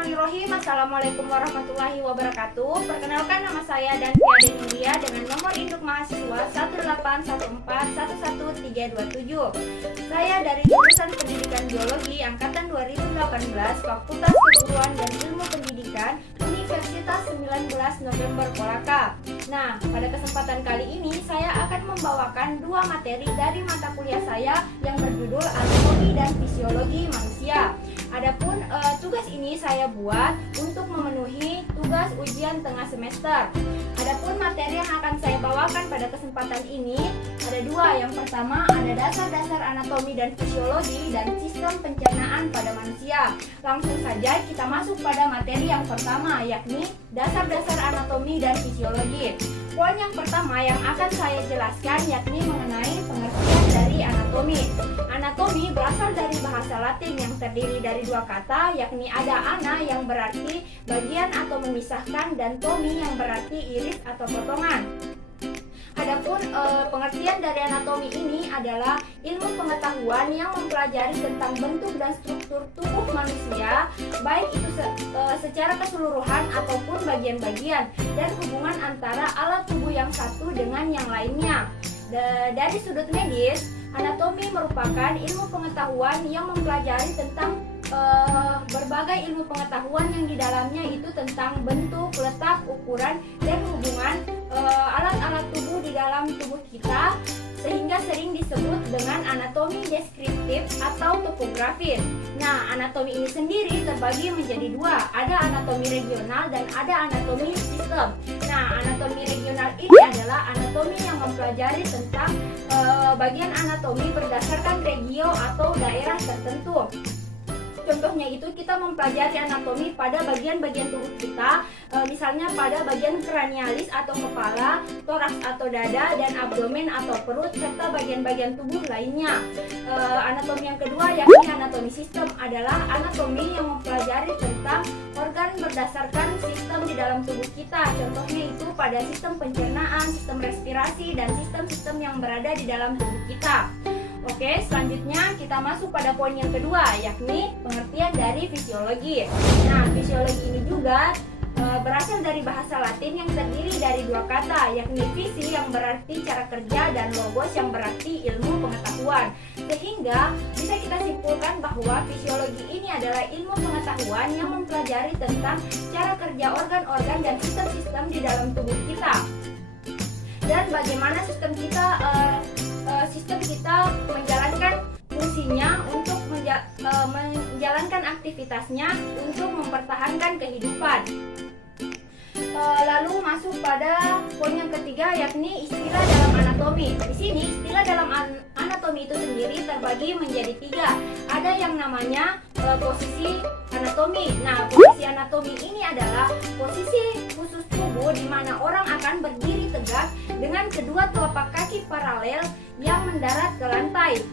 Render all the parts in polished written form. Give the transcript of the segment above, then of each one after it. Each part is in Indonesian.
Bismillahirrahmanirrahim. Assalamualaikum warahmatullahi wabarakatuh. Perkenalkan, nama saya Dantia Denindia dengan nomor induk mahasiswa 181411327. Saya dari jurusan Pendidikan Biologi angkatan 2018, Fakultas Keguruan dan Ilmu Pendidikan, Universitas 19 November Kolaka. Nah, pada kesempatan kali ini saya akan membawakan dua materi dari mata kuliah saya yang berjudul Anatomi dan Fisiologi Manusia. Adapun tugas ini saya buat untuk memenuhi tugas ujian tengah semester. Adapun materi yang akan saya bawakan pada kesempatan ini ada dua. Yang pertama ada dasar-dasar anatomi dan fisiologi dan sistem pencernaan pada manusia. Langsung saja kita masuk pada materi yang pertama, yakni dasar-dasar anatomi dan fisiologi. Poin yang pertama yang akan saya jelaskan yakni mengenai pengertian dari anatomi. Anatomi berasal dari bahasa Latin yang terdiri dari dua kata, yakni ada ana yang berarti bagian atau memisahkan dan tomi yang berarti iris atau potongan. Adapun pengertian dari anatomi ini adalah ilmu pengetahuan yang mempelajari tentang bentuk dan struktur tubuh manusia, baik itu secara keseluruhan ataupun bagian-bagian, dan hubungan antara alat tubuh yang satu dengan yang lainnya. Dari sudut medis, anatomi merupakan ilmu pengetahuan yang mempelajari tentang berbagai ilmu pengetahuan yang di dalamnya itu tentang bentuk, letak, ukuran, dan hubungan alat-alat tubuh di dalam tubuh kita, sehingga sering disebut dengan anatomi deskriptif atau topografis. Nah, anatomi ini sendiri terbagi menjadi dua, ada anatomi regional dan ada anatomi sistem. Nah, anatomi regional ini adalah anatomi yang mempelajari tentang bagian anatomi berdasarkan regio atau daerah tertentu. Contohnya itu kita mempelajari anatomi pada bagian-bagian tubuh kita, misalnya pada bagian kranialis atau kepala, toraks atau dada, dan abdomen atau perut, serta bagian-bagian tubuh lainnya. Anatomi yang kedua yakni anatomi sistem adalah anatomi yang mempelajari tentang organ berdasarkan sistem di dalam tubuh kita. Contohnya itu pada sistem pencernaan, sistem respirasi, dan sistem-sistem yang berada di dalam tubuh kita. Oke, selanjutnya kita masuk pada poin yang kedua, yakni pengertian dari fisiologi. Nah, fisiologi ini juga berasal dari bahasa Latin yang terdiri dari dua kata, yakni visi yang berarti cara kerja dan logos yang berarti ilmu pengetahuan. Sehingga bisa kita simpulkan bahwa fisiologi ini adalah ilmu pengetahuan yang mempelajari tentang cara kerja organ-organ dan sistem-sistem di dalam tubuh kita. Dan bagaimana sistem kita menjalankan fungsinya untuk menjalankan aktivitasnya untuk mempertahankan kehidupan. Lalu masuk pada poin yang ketiga, yakni istilah dalam anatomi. Di sini istilah dalam anatomi itu sendiri terbagi menjadi tiga. Ada yang namanya posisi anatomi. Nah, posisi anatomi ini adalah posisi khusus tubuh di mana orang akan berdiri tegak dengan kedua telapak kaki paralel yang mendarat ke lantai.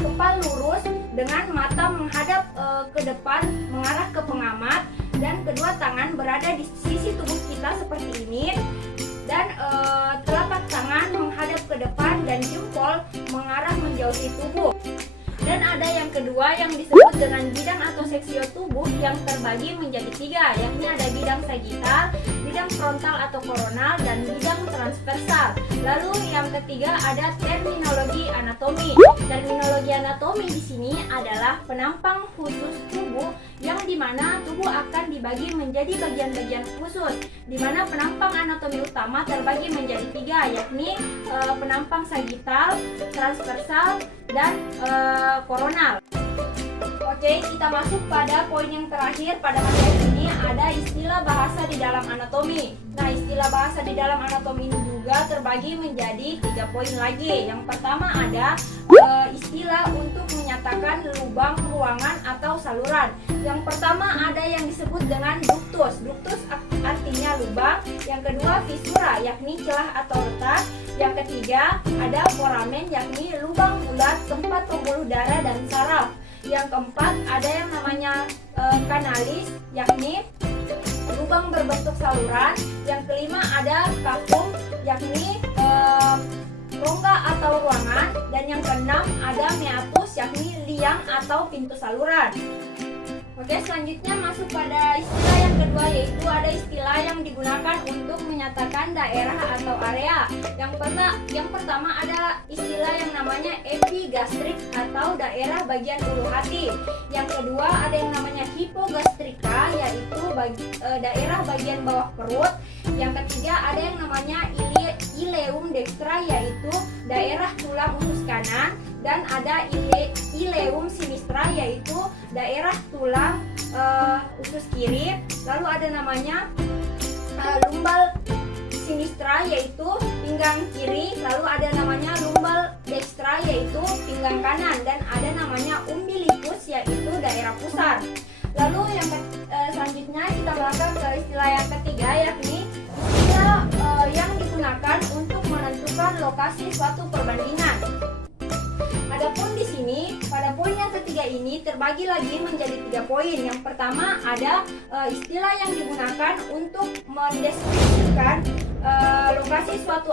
Kepala lurus dengan mata menghadap ke depan mengarah ke pengamat, dan kedua tangan berada di sisi tubuh kita seperti ini, dan telapak tangan menghadap ke depan dan jempol mengarah menjauhi tubuh. Dan ada yang kedua yang disebut dengan bidang atau seksio tubuh yang terbagi menjadi tiga, yakni ada bidang sagittal, bidang frontal atau koronal, dan bidang transversal. Lalu yang ketiga ada terminologi anatomi. Terminologi anatomi di sini adalah penampang khusus tubuh yang dimana tubuh akan dibagi menjadi bagian-bagian khusus, dimana penampang anatomi utama terbagi menjadi tiga, yakni penampang sagittal, transversal, dan koronal. Oke, kita masuk pada poin yang terakhir pada materi ini, ada istilah bahasa di dalam anatomi. Nah, istilah bahasa di dalam anatomi ini juga terbagi menjadi tiga poin lagi. Yang pertama ada istilah untuk menyatakan lubang ruangan atau saluran. Yang pertama ada yang disebut dengan ductus. Ductus artinya lubang. Yang kedua fissura, yakni celah atau retak. Yang ketiga ada foramen, yakni lubang bulat tempat pembuluh darah dan saraf. Yang keempat ada yang namanya kanalis, yakni lubang berbentuk saluran. Yang kelima ada cavum, yakni rongga atau ruangan. Dan yang keenam ada meatus, yakni liang atau pintu saluran. Oke, selanjutnya masuk pada istilah yang kedua, yaitu ada istilah yang digunakan untuk menyatakan daerah atau area. Yang pertama ada istilah yang namanya epigastrik atau daerah bagian ulu hati. Yang kedua ada yang namanya hipogastrika, yaitu daerah bagian bawah perut. Yang ketiga ada yang namanya ileum dextra, yaitu daerah tulang usus kanan. Dan ada ileum sinistra, yaitu daerah tulang usus kiri. Lalu ada namanya lumbal sinistra, yaitu pinggang kiri. Lalu ada namanya lumbal dextra, yaitu pinggang kanan. Dan ada namanya umbilicus, yaitu daerah pusar. Lalu yang selanjutnya kita melangkah ke istilah yang ketiga, yakni istilah yang digunakan untuk menentukan lokasi suatu perbandingan. Adapun di sini pada poin yang ketiga ini terbagi lagi menjadi 3 poin. Yang pertama ada istilah yang digunakan untuk mendeskripsikan lokasi suatu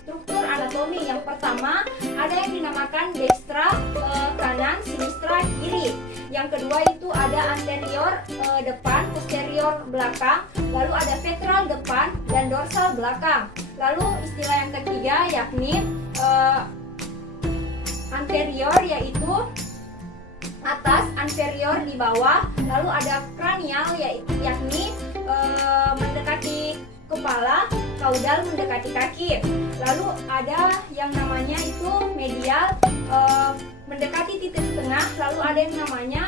struktur anatomi. Yang pertama ada yang dinamakan dextra kanan, sinistra kiri. Yang kedua itu ada anterior depan, posterior belakang. Lalu ada ventral depan dan dorsal belakang. Lalu istilah yang ketiga yakni anterior, yaitu atas, inferior di bawah. Lalu ada cranial, yakni mendekati kepala, caudal mendekati kaki. Lalu ada yang namanya itu medial, mendekati titik tengah. Lalu ada yang namanya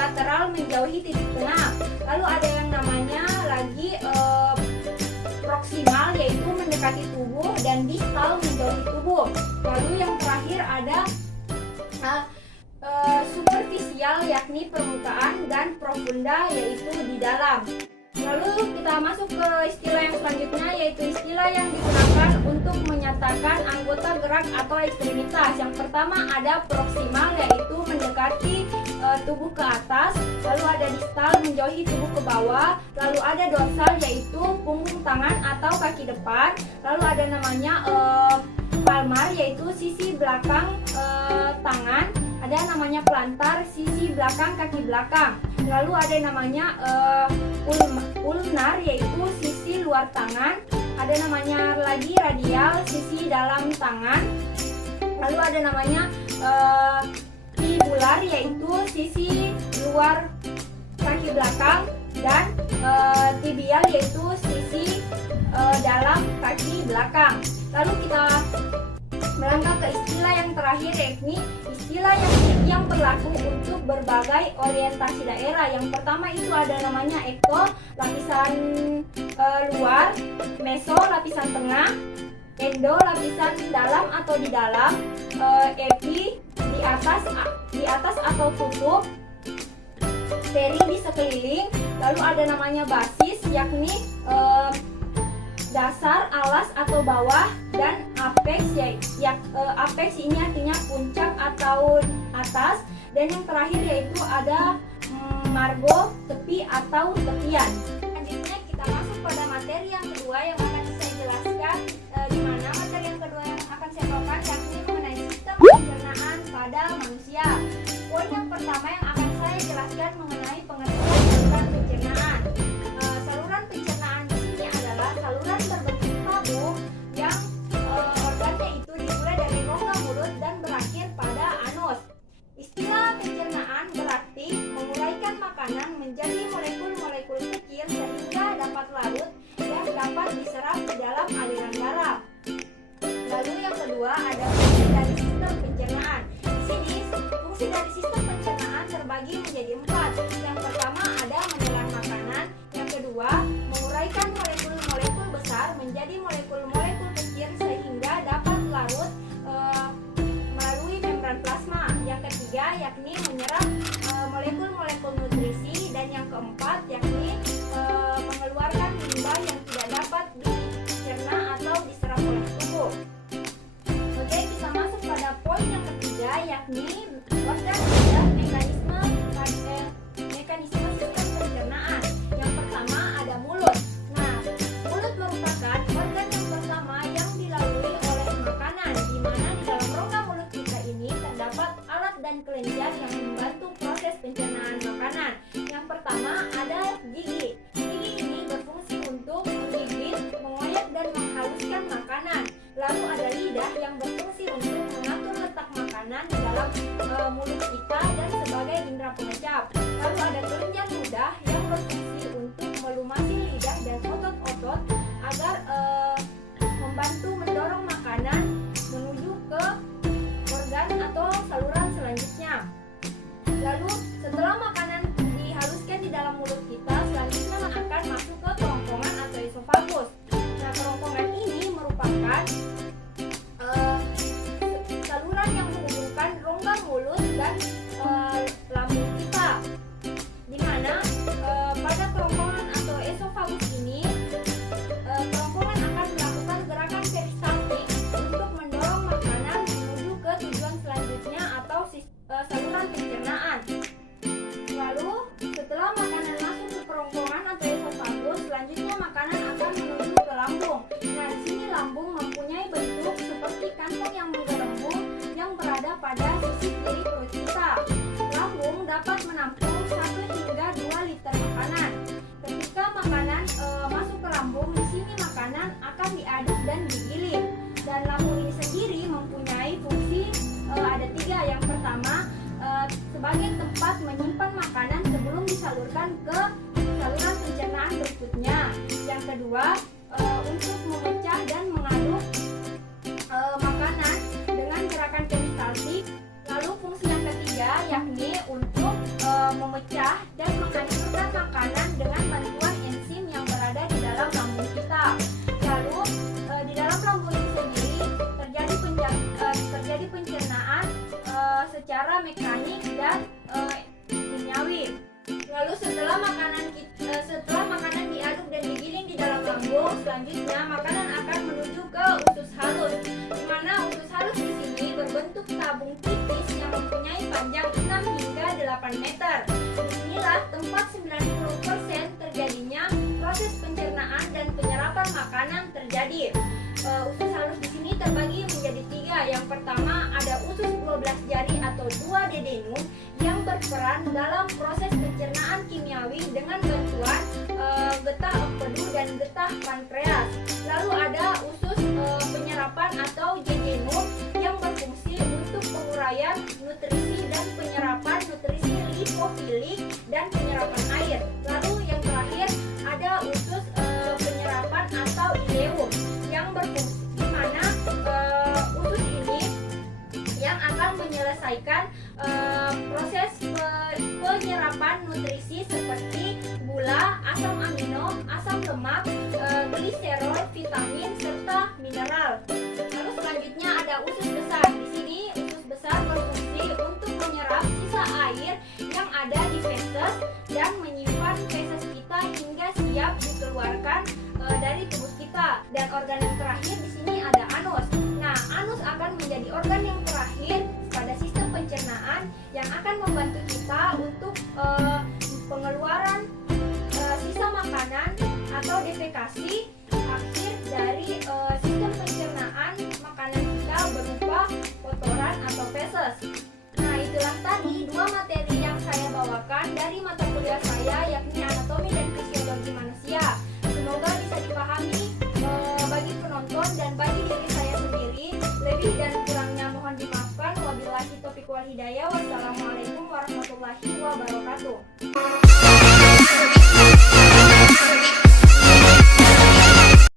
lateral, menjauhi titik tengah. Lalu ada yang namanya lagi proksimal, yaitu mendekati tubuh, dan distal, menjauhi tubuh. Lalu yang terakhir ada superficial, yakni permukaan, dan profunda, yaitu di dalam. Lalu kita masuk ke istilah yang selanjutnya, yaitu istilah yang digunakan untuk menyatakan anggota gerak atau ekstremitas. Yang pertama ada proksimal, yaitu mendekati tubuh ke atas. Lalu ada distal, menjauhi tubuh ke bawah. Lalu ada dorsal, yaitu punggung tangan atau kaki depan. Lalu ada namanya palmar, yaitu sisi belakang tangan. Ada namanya plantar, sisi belakang kaki belakang. Lalu ada namanya ulnar, yaitu sisi luar tangan. Ada namanya lagi radial, sisi dalam tangan. Lalu ada namanya fibular, yaitu sisi luar kaki belakang. Dan tibial, yaitu sisi dalam kaki belakang. Lalu kita melangkah ke istilah yang terakhir, yakni istilah yang berlaku untuk berbagai orientasi daerah. Yang pertama itu ada namanya ekto, lapisan luar, meso, lapisan tengah, endo, lapisan dalam atau di dalam, epi, di atas atau tutup, peri, di sekeliling. Lalu ada namanya basis, yakni dasar, alas atau bawah, dan apex, apex ini artinya puncak atau atas. Dan yang terakhir yaitu ada margo, tepi atau tepian. Selanjutnya kita masuk pada materi yang kedua yang akan saya jelaskan, di mana materi yang kedua yang akan saya bawakan yakni mengenai sistem pencernaan pada manusia. Poin yang pertama yang akan saya jelaskan mengenai pengertian saluran pencernaan. Saluran pencernaan di sini adalah saluran berbentuk tabung yang organnya itu dimulai dari rongga mulut dan berakhir pada anus. Istilah pencernaan berarti menguraikan makanan menjadi molekul-molekul kecil sehingga dapat larut dan dapat diserap di dalam aliran darah. Lalu yang kedua ada fungsi dari sistem pencernaan. Di sini fungsi dari sistem pencernaan terbagi menjadi 4. Yang pertama ada menelan makanan. Yang kedua menguraikan molekul-molekul besar menjadi molekul-molekul kecil sehingga dapat larut melalui membran plasma. Yang ketiga yakni menyerap molekul-molekul nutrisi. Dan yang keempat yakni mengeluarkan limbah yang tidak dapat dicerna atau diserap oleh tubuh. Oke, kita masuk pada poin yang ketiga yakni organ dan mekanisme sistem pencernaan. Yang pertama ada mulut. Nah, mulut merupakan organ yang pertama yang dilalui oleh makanan, di mana di dalam rongga mulut kita ini terdapat alat dan kelenjar yang membantu proses pencernaan. berfungsi untuk melumasi lidah dan otot-otot agar membantu mendorong makanan menuju ke organ atau saluran selanjutnya. Lalu setelah makanan dihaluskan di dalam mulut kita, selanjutnya akan masuk ke kerongkongan atau esofagus. Nah, kerongkongan ini merupakan saluran yang menghubungkan rongga mulut dan lambung kita, di mana pada kerongkongan atau esofagus ini kerongkongan akan melakukan gerakan peristaltik untuk mendorong makanan menuju ke tujuan selanjutnya atau saluran pencernaan. Lalu setelah makanan masuk ke kerongkongan atau esofagus, selanjutnya makanan akan menuju ke lambung. Nah, di sini lambung mempunyai bentuk seperti kantong yang menggelembung yang berada pada sisi kiri perut kita. Lambung dapat menampung 1 hingga 2 liter makanan. Ketika makanan masuk ke lambung, di sini makanan akan diaduk dan digiling. Dan lambung ini sendiri mempunyai fungsi ada 3. Yang pertama, sebagai tempat menyimpan makanan sebelum disalurkan ke saluran pencernaan berikutnya. Yang kedua, untuk memecah dan mengaduk makanan dengan gerakan peristaltik. Lalu fungsi yang ketiga yakni untuk memecah dan menghancurkan makanan dengan bantuan enzim yang berada di dalam lambung kita. Lalu di dalam lambung ini sendiri terjadi pencernaan secara mekanik dan kimiawi. Lalu setelah makanan diaduk dan digiling di dalam lambung, selanjutnya makanan akan menuju ke usus halus, di mana usus halus di sini berbentuk tabung tipis yang mempunyai panjang 6 hingga 8 meter. Disinilah tempat 90% terjadinya proses pencernaan dan penyerapan makanan terjadi. Usus halus di sini terbagi menjadi 3. Yang pertama ada usus 12 jari atau duodenum yang berperan dalam proses pencernaan kimiawi dengan bantuan getah empedu dan getah pankreas. Lalu ada usus penyerapan atau jejunum yang berfungsi untuk penguraian nutrisi dan penyerapan nutrisi lipofilik dan penyerapan air. Lalu yang terakhir ada usus penyerapan atau ileum yang berfungsi, di mana usus ini yang akan menyelesaikan proses penyerapan nutrisi seperti gula, asam amino, asam lemak, gliserol, vitamin serta mineral. Lalu selanjutnya ada usus besar. Di sini usus besar berfungsi untuk menyerap sisa air yang ada di feses dan menyimpan feses kita hingga siap dikeluarkan dari tubuh kita. Dan organ yang terakhir di sini ada anus. Nah, anus akan menjadi organ yang terakhir pada sistem pencernaan yang akan membantu kita untuk pengeluaran sisa makanan atau defekasi akhir dari sistem pencernaan makanan kita berupa kotoran atau feses. Nah, itulah tadi 2 materi yang saya bawakan dari mata kuliah saya, yakni anatomi dan fisiologi manusia. Semoga bisa dipahami bagi penonton dan bagi diri saya sendiri. Lebih dan kurangnya mohon dimaafkan. Wabillahi taufiq wal hidayah. Wassalamualaikum warahmatullahi wabarakatuh.